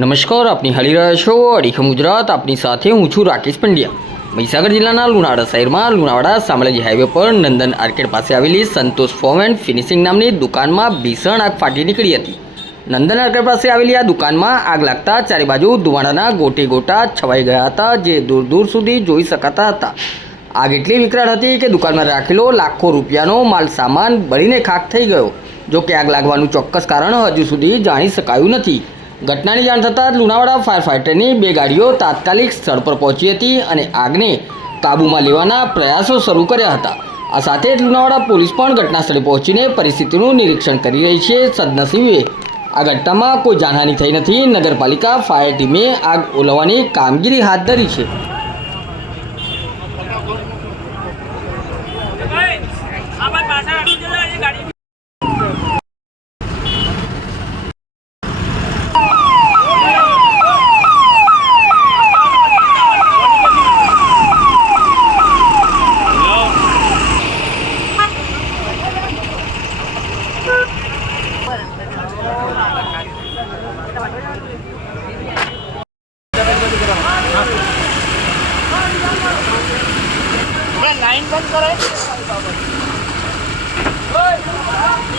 નમસ્કાર, આપની હાલી રહ્યા છો અડીખમ ગુજરાત. આપની સાથે હું છું રાકેશ પંડ્યા. મહીસાગર જિલ્લાના લુણાવાડા શહેરમાં લુણાવાડા શામળાજી હાઈવે પર નંદન આર્કેડ પાસે આવેલી સંતોષ ફોમ એન્ડ ફિનિશિંગ નામની દુકાનમાં ભીષણ આગ ફાટી નીકળી હતી. નંદન આર્કેડ પાસે આવેલી આ દુકાનમાં આગ લાગતા ચારે બાજુ ધુમાડાના ગોટે ગોટા છવાઈ ગયા હતા, જે દૂર દૂર સુધી જોઈ શકાતા હતા. આગ એટલી વિકરાળ હતી કે દુકાનમાં રાખેલો લાખો રૂપિયાનો માલ સામાન બળીને ખાક થઈ ગયો. જો કે આગ લાગવાનું ચોક્કસ કારણ હજુ સુધી જાણી શકાયું નથી. ઘટનાની જાણ થતાં જ લુણાવાડા ફાયર ફાઇટરની 2 ગાડીઓ તાત્કાલિક સ્થળ પર પહોંચી હતી અને આગને કાબૂમાં લેવાના પ્રયાસો શરૂ કર્યા હતા. આ સાથે જ લુણાવાડા પોલીસ પણ ઘટનાસ્થળે પહોંચીને પરિસ્થિતિનું નિરીક્ષણ કરી રહી છે. સદનસીબે આ ઘટનામાં કોઈ જાનહાનિ થઈ નથી. નગરપાલિકા ફાયર ટીમે આગ ઓલવવાની કામગીરી હાથ ધરી છે. लाइन बंद कराए